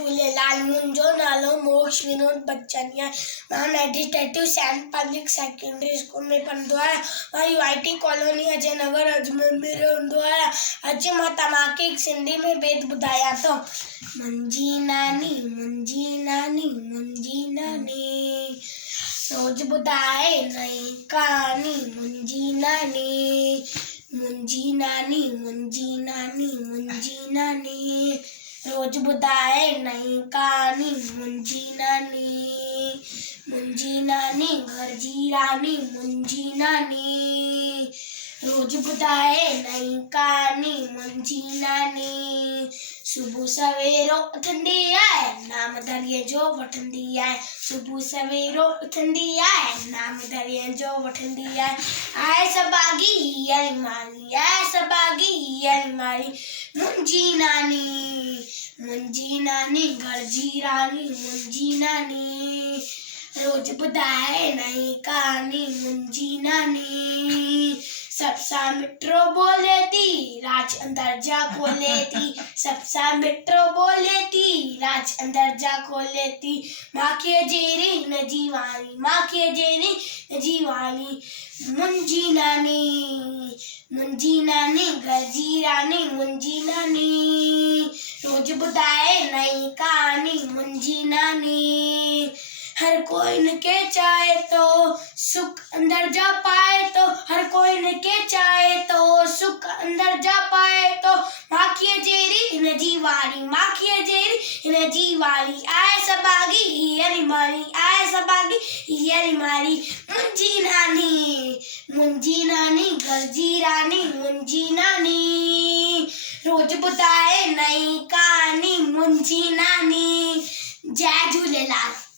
झूलेलाल। मुंहिंजो नालो मोक्ष विनोद बच्चन आहे। मां meditative saint public secondary school में पढ़ंदो आहियां। मां यूआईटी कॉलोनी अजय नगर अजमेर में रहंदो आहियां। अॼु मां तव्हांखे हिकु सिंधी में बेत ॿुधायां थो। मुंहिंजी नानी मुंहिंजी नानी मुंहिंजी नानी रोज़ ॿुधाए नई कहानी। मुंहिंजी नानी मुंहिंजी नानी मुंहिंजी नानी मुंहिंजी नानी रोज़ ॿुधाए नई कहानी। मुंहिंजी नानी घर जी रानी। मुंहिंजी नानी रोज़ ॿुधाए नई कहानी। मुंहिंजी नानी सुबुह सवेरो उथंदी आहे, नाम धरीअ जो वठंदी आहे। सुबुह सवेरो उथंदी आहे, नाम धरीअ जो वठंदी आहे। आहे सभागी हीअ मारी, आहे सभागी हीअ मारी। मुंहिंजी नानी घर जी रानी। मुंहिंजी नानी रोज़ ॿुधाए नई कहानी। मुंहिंजी नानी सबसां मिठो बोले थी, राज अंदर जा खोले थी। सबसां मिठो बोले थी, राज अंदर जा खोले थी। माखीअ जहिड़ी न जीवानी, माखीअ जहिड़ी न जीवानी। मुंहिंजी नानी घर जी रानी। मुंहिंजी नानी रोज़ ॿुधाए नई कहानी। मुंहिंजी नानी हर कोई इनके चाहे तो सुख अंदर जा पाए तो। हर कोई इनके चाहे तो सुख अंदर जा पाए तो। माखीअ जहिड़ी हिन जी वारी, माखीअ जहिड़ी हिन जी वारी। आहे सभागी हीअ मारी, आहे सभागी हीअ मारी। मुंहिंजी नानी घर जी रानी। मुंहिंजी नानी रोज़ ॿुधाए नई कहानी। मुंहिंजी नानी। जय झूलेलाल।